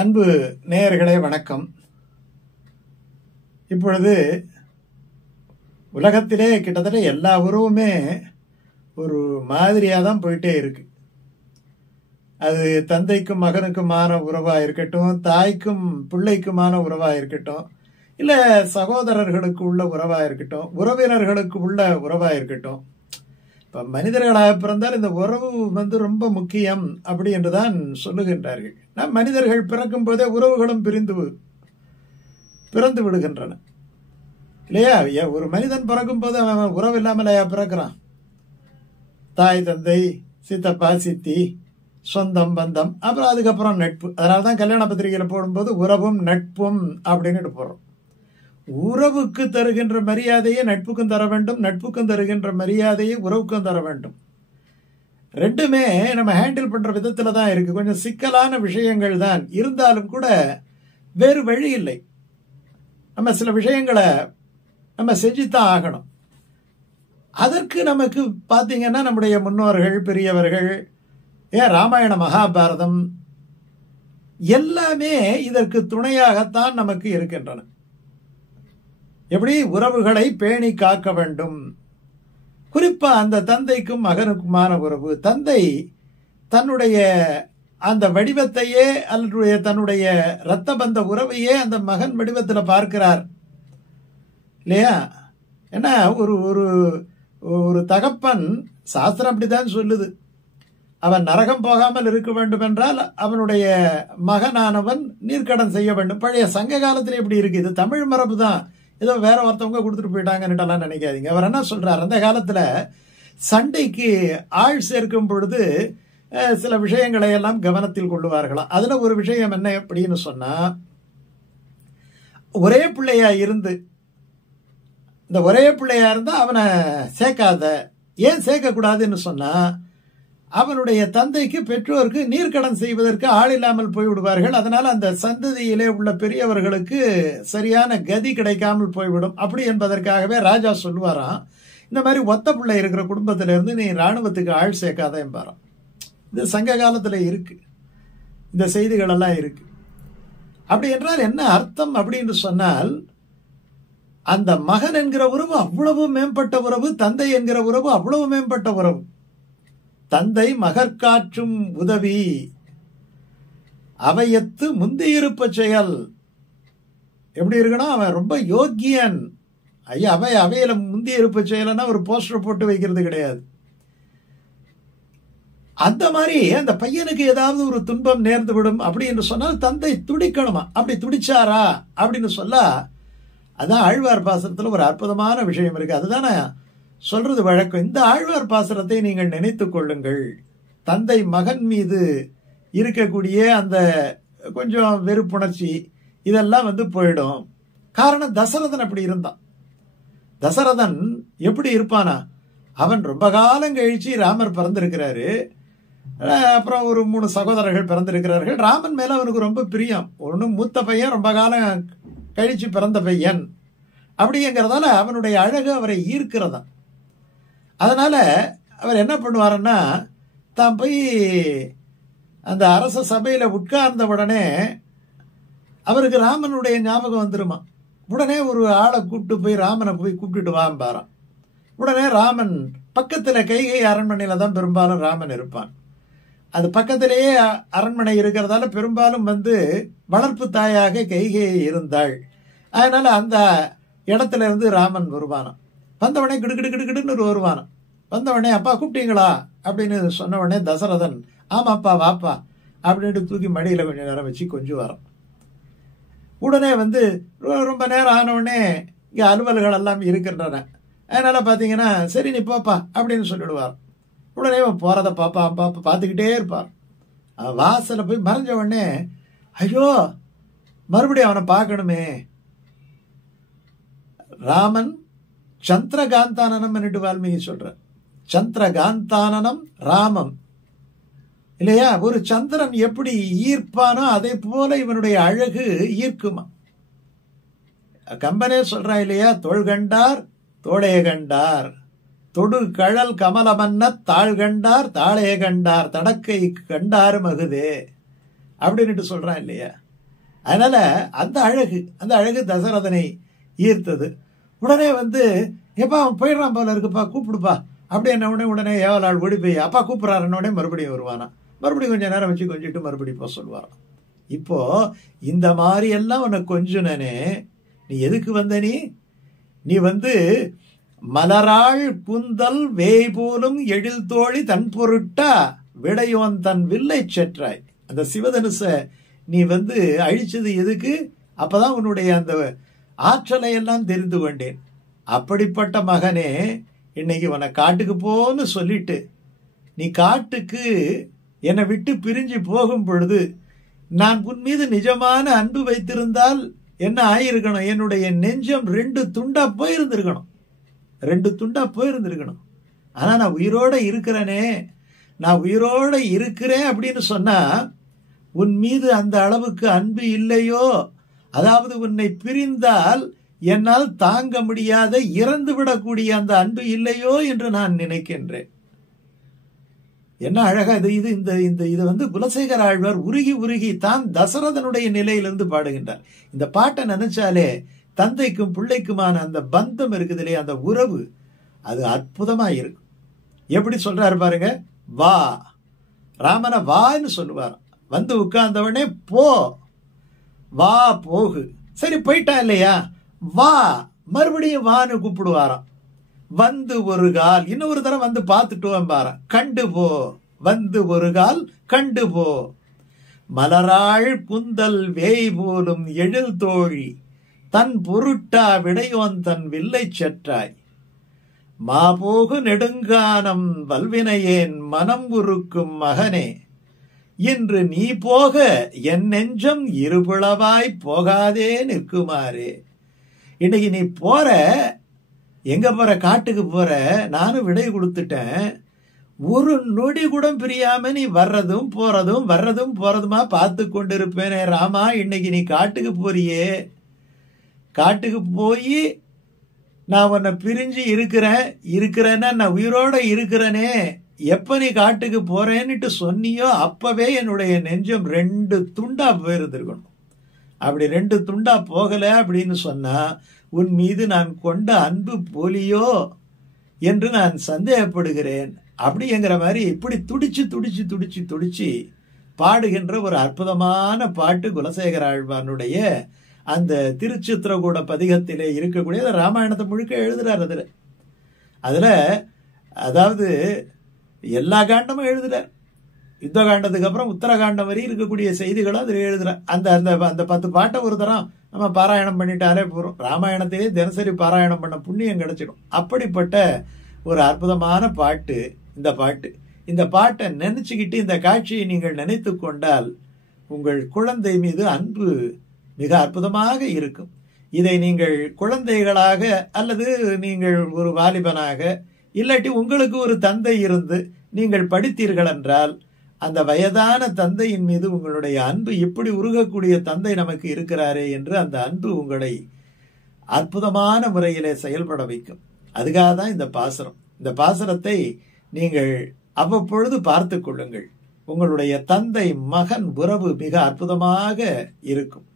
அன்பு நேயர்களே வணக்கம். இப்பொழுது உலகத்திலே கிட்டத்தட்ட எல்லா உறவுமே ஒரு மாதிரியாக தான் போயிட்டே இருக்கு. அது தந்தைக்கும் மகனுக்குமான உறவா இருக்கட்டும், தாய்க்கும் பிள்ளைக்குமான உறவா இருக்கட்டும், இல்ல சகோதரர்களுக்கு உள்ள உறவா இருக்கட்டும், உறவினர்களுக்கு உள்ள உறவா இருக்கட்டும். இப்ப மனிதர்களாக பிறந்தால் இந்த உறவு ரொம்ப முக்கியம் அப்படி என்றுதான் சொல்லுகின்றார்கள். நம் மனிதர்கள் பிறக்கும் போதே உறவுகளும் பிறந்து விடுகின்றன இல்லையா? ஒரு மனிதன் பிறக்கும் போது அவன் உறவு இல்லாமலையா பிறக்கிறான்? தாய் தந்தை, சித்தப்பா சித்தி, சொந்தம் பந்தம், அப்புறம் அதுக்கப்புறம் நட்பு. அதனாலதான் கல்யாண பத்திரிகையில போடும்போது உறவும் நட்பும் அப்படின்னு போடுறோம். உறவுக்கு தருகின்ற மரியாதையை நட்புக்கும் தர வேண்டும், நட்புக்கும் தருகின்ற மரியாதையை உறவுக்கும் தர வேண்டும். ரெண்டுமே நம்ம ஹேண்டில் பண்ற விதத்துல தான் இருக்கு. கொஞ்சம் சிக்கலான விஷயங்கள் தான் இருந்தாலும் கூட வேறு வழி இல்லை. நம்ம சில விஷயங்களை நம்ம செஞ்சுதான் ஆகணும். அதற்கு நமக்கு பாத்தீங்கன்னா நம்முடைய முன்னோர்கள், பெரியவர்கள், ராமாயண மகாபாரதம் எல்லாமே இதற்கு துணையாகத்தான் நமக்கு இருக்கின்றன. எப்படி உறவுகளை பேணி காக்க வேண்டும். குறிப்பா அந்த தந்தைக்கும் மகனுக்குமான உறவு. தந்தை தன்னுடைய அந்த வடிவத்தையே அல்லது தன்னுடைய இரத்த பந்த உறவையே அந்த மகன் வடிவத்தில் பார்க்கிறார் இல்லையா? ஏன்னா ஒரு ஒரு ஒரு தகப்பன், சாஸ்திரம் அப்படித்தான் சொல்லுது, அவன் நரகம் போகாமல் இருக்க வேண்டும் என்றால் அவனுடைய மகனானவன் நீர்க்கடன் செய்ய வேண்டும். பழைய சங்க காலத்தில் எப்படி இருக்கு? இது தமிழ் மரபு தான், ஏதோ வேற ஒருத்தவங்க கொடுத்துட்டு போயிட்டாங்கன்னு நினைக்காதீங்க. அவர் என்ன சொல்றார், அந்த காலத்துல சண்டைக்கு ஆள் சேர்க்கும் பொழுது சில விஷயங்களை எல்லாம் கவனத்தில் கொள்ளுவார்களாம். அதுல ஒரு விஷயம் என்ன அப்படின்னு சொன்னா, ஒரே பிள்ளையா இருந்து, இந்த ஒரே பிள்ளையா இருந்தா அவனை சேர்க்காத. ஏன் சேர்க்க கூடாதுன்னு சொன்னா, அவனுடைய தந்தைக்கு பெற்றோருக்கு நீர்க்கடன் செய்வதற்கு ஆள் இல்லாமல் போய்விடுவார்கள். அதனால அந்த சந்ததியிலே உள்ள பெரியவர்களுக்கு சரியான கதி கிடைக்காமல் போய்விடும். அப்படி என்பதற்காகவே ராஜா சொல்லுவாராம், இந்த மாதிரி ஒத்த பிள்ளை இருக்கிற குடும்பத்தில இருந்து நீ ராணுவத்துக்கு ஆள் சேர்க்காத என்பாராம். இது சங்க காலத்துல இருக்கு, இந்த செய்திகள் எல்லாம் இருக்கு. அப்படி என்றால் என்ன அர்த்தம் அப்படின்னு சொன்னால், அந்த மகன் என்கிற உறவு அவ்வளவு மேம்பட்ட உறவு, தந்தை என்கிற உறவு அவ்வளவு மேம்பட்ட உறவு. தந்தை மகற்காற்றும் உதவி அவையத்து முந்தியிருப்ப செயல். எப்படி இருக்கணும்? அவன் ரொம்ப யோக்கியன். ஐயா, அவையில முந்தி இருப்ப செயல்னா ஒரு போஸ்டர் போட்டு வைக்கிறது கிடையாது. அந்த மாதிரி அந்த பையனுக்கு ஏதாவது ஒரு துன்பம் நேர்ந்து விடும் அப்படி என்று சொன்னால் தந்தை துடிக்கணுமா? அப்படி துடிச்சாரா அப்படின்னு சொல்ல, அதான் ஆழ்வார் பாசனத்துல ஒரு அற்புதமான விஷயம் இருக்கு. அதுதானே சொல்றது வழக்கம். இந்த ஆழ்வார் பாசுரத்தை நீங்கள் நினைத்துக் கொள்ளுங்கள். தந்தை மகன் மீது இருக்கக்கூடிய அந்த கொஞ்சம் வெறுப்புணர்ச்சி இதெல்லாம் போயிடும். காரணம், தசரதன் அப்படி இருந்தான். தசரதன் எப்படி இருப்பானா, அவன் ரொம்ப காலம் கழிச்சு ராமர் பிறந்திருக்கிறாரு. அப்புறம் ஒரு 3 சகோதரர்கள் பிறந்திருக்கிறார்கள். ராமன் மேல அவனுக்கு ரொம்ப பிரியம். ஒண்ணு மூத்த பையன், ரொம்ப காலம் கழிச்சு பிறந்த பையன் அப்படிங்கிறதால அவனுடைய அழகு அவரை ஈர்க்கிறதா. அதனால அவர் என்ன பண்ணுவாருன்னா, தான் போய் அந்த அரச சபையில உட்கார்ந்த உடனே அவருக்கு ராமனுடைய ஞாபகம் வந்துருமா. உடனே ஒரு ஆளை கூப்பிட்டு போய் ராமனை போய் கூப்பிட்டுட்டு வாம்பாராம். உடனே ராமன் பக்கத்துல கைகை அரண்மனையில தான் பெரும்பாலும் ராமன் இருப்பான். அது பக்கத்திலேயே அரண்மனை இருக்கிறதால பெரும்பாலும் வளர்ப்பு தாயாக கைகை இருந்தாள். அதனால அந்த இடத்துல இருந்து ராமன் வருவானாம். வந்தவனே கிடுகிடுன்னு வருவானாம். வந்தவனே, அப்பா கூப்பிட்டீங்களா அப்படின்னு சொன்ன உடனே தசரதன், ஆமாப்பா வாப்பா அப்படின்ட்டு தூக்கி மடியில கொஞ்சம் நேரம் வச்சு கொஞ்சம் வரோம். உடனே ரொம்ப நேரம் ஆன உடனே இங்க அலுவல்கள் எல்லாம் இருக்கின்றன. அதனால பாத்தீங்கன்னா, சரி நீ போப்பா அப்படின்னு சொல்லிடுவார். உடனே போறத பாப்பா பாப்பா பார்த்துக்கிட்டே இருப்பார். வாசல போய் மறைஞ்ச உடனே, ஐயோ மறுபடியும் அவனை பார்க்கணுமே. ராமன் சந்திரகாந்தானனம் வால்மீகி சொல்ற, சந்திரகாந்தானனம் ராமம் இல்லையா? ஒரு சந்திரன் எப்படி ஈர்ப்பானோ அதே போல இவனுடைய அழகு ஈர்க்குமா. கம்பனே சொல்றான் இல்லையா, தோள் கண்டார் தோளைய கண்டார், தொடு கழல் கமலமன்ன தாழ் கண்டார் தாளைய கண்டார், தடக்கை கண்டாரு மகுதே அப்படின்னுட்டு சொல்றான் இல்லையா? அதனால அந்த அழகு தசரதனை ஈர்த்தது. உடனே எப்பா அவன் போயிடுறான் போல இருக்குப்பா, கூப்பிடுப்பா அப்படி என்ன உடனே ஏவலாள் ஓடி போய் அப்பா கூப்பிடுறாருன்னே மறுபடியும் வருவானா, மறுபடியும் கொஞ்ச நேரம் வச்சு கொஞ்சிட்டு மறுபடியும் போக சொல்லுவாராம். இப்போ இந்த மாதிரி எல்லாம் உனக்கு கொஞ்சனே, நீ எதுக்கு வந்த? நீ மலராள் குந்தல் வேய் போலும் எழில் தோழி தன் பொருட்டா விடையோன் தன் வில்லை செற்றாய். அந்த சிவதனுச நீ அழிச்சது எதுக்கு? அப்பதான் உன்னுடைய அந்த ஆற்றலை எல்லாம் தெரிந்து கொண்டேன். அப்படிப்பட்ட மகனே, இன்னைக்கு உன்னை காட்டுக்கு போன்னு சொல்லிட்டு நீ காட்டுக்கு என்னை விட்டு பிரிஞ்சு போகும் பொழுது நான் உன் மீது நிஜமான அன்பு வைத்திருந்தால் என்ன ஆயிருக்கணும்? என்னுடைய நெஞ்சம் 2 துண்டா போயிருந்திருக்கணும். 2 துண்டா போயிருந்திருக்கணும். ஆனா நான் உயிரோட இருக்கிறேனே, நான் உயிரோட இருக்கிறேன் அப்படின்னு சொன்னா உன் மீது அந்த அளவுக்கு அன்பு இல்லையோ, அதாவது உன்னை பிரிந்தால் என்னால் தாங்க முடியாத இறந்து விடக்கூடிய அந்த அன்பு இல்லையோ என்று நான் நினைக்கின்றேன். என்ன அழகா இது குலசேகர ஆழ்வார் உருகி உருகி தான் தசரதனுடைய நிலையிலிருந்து பாடுகின்றார். இந்த பாட்டை நினைச்சாலே தந்தைக்கும் பிள்ளைக்குமான அந்த பந்தம் இருக்குது இல்லையா, அந்த உறவு, அது அற்புதமா இருக்கும். எப்படி சொல்றாரு பாருங்க, வா ராமனை வான்னு சொல்லுவார். உட்கார்ந்தவனே போ, வா போகு. சரி போயிட்டான் இல்லையா, வா மறுபடியும் வான்னு கூப்பிடுவாராம். ஒரு கால் இன்னொரு தரம் பார்த்துட்டு வந்தாராம். கண்டு போ, ஒரு கால் கண்டு போ. மலராள் குந்தல் வேய் போலும் எழில் தோழி தன் பொருட்டா விடையோன் தன் வில்லை செற்றாய். மாபோகு நெடுங்கானம் வல்வினையேன் மனம் உருக்கும் மகனே, இன்று நீ போக என் நெஞ்சம் இருபிளவாய் போகாதே நிற்குமாறே. இன்னைக்கு நீ போற, எங்க போற? காட்டுக்கு போற. நானும் விடை கொடுத்துட்டேன். ஒரு நொடி கூட பிரியாம நீ வர்றதும் போறதுமா பார்த்து கொண்டிருப்பேனே ராமா. இன்னைக்கு நீ காட்டுக்கு போறியே, காட்டுக்கு போய் நான் உன்னை பிரிஞ்சு இருக்கிறேன்னா நான் உயிரோட இருக்கிறேனே, எப்ப நீ காட்டுக்கு போறேன்னுட்டு சொன்னியோ அப்பவே என்னுடைய நெஞ்சம் 2 துண்டா போயிருந்திருக்கணும். அப்படி 2 துண்டா போகல அப்படின்னு சொன்னா உன் மீது நான் கொண்ட அன்பு போலியோ என்று நான் சந்தேகப்படுகிறேன். அப்படிங்கிற மாதிரி இப்படி துடிச்சு பாடுகின்ற ஒரு அற்புதமான பாட்டு குலசேகர ஆழ்வானுடைய அந்த திருச்சித்திரகூட பதிகத்திலே இருக்கக்கூடிய ராமாயணத்தை முழுக்க எழுதுறாரு. அதுல அதாவது எல்லா காண்டமும் எழுதுறார். யுத்த காண்டத்துக்கு அப்புறம் உத்தரகாண்டம் வரை இருக்கக்கூடிய செய்திகளும் அதில் எழுதுற. அந்த அந்த 10 பாட்டை ஒரு தரம் நம்ம பாராயணம் பண்ணிட்டாலே போறோம். ராமாயணத்திலே தினசரி பாராயணம் பண்ண புண்ணியம் கிடைச்சிடும். அப்படிப்பட்ட ஒரு அற்புதமான பாட்டு இந்த பாட்டு. இந்த பாட்டை நினைச்சுக்கிட்டு இந்த காட்சியை நீங்கள் நினைத்து கொண்டால் உங்கள் குழந்தை மீது அன்பு மிக அற்புதமாக இருக்கும். இதை நீங்கள் குழந்தைகளாக அல்லது நீங்கள் ஒரு வாலிபனாக இல்லாட்டி உங்களுக்கு ஒரு தந்தை இருந்து நீங்கள் படித்தீர்கள் என்றால் அந்த வயதான தந்தையின் மீது உங்களுடைய அன்பு இப்படி உருகக்கூடிய தந்தை நமக்கு இருக்கிறாரே என்று அந்த அன்பு உங்களை அற்புதமான முறையிலே செயல்பட வைக்கும். அதுக்காக தான் இந்த பாசுரம். இந்த பாசுரத்தை நீங்கள் அவ்வப்பொழுது பார்த்து கொள்ளுங்கள். உங்களுடைய தந்தை மகன் உறவு மிக அற்புதமாக இருக்கும்.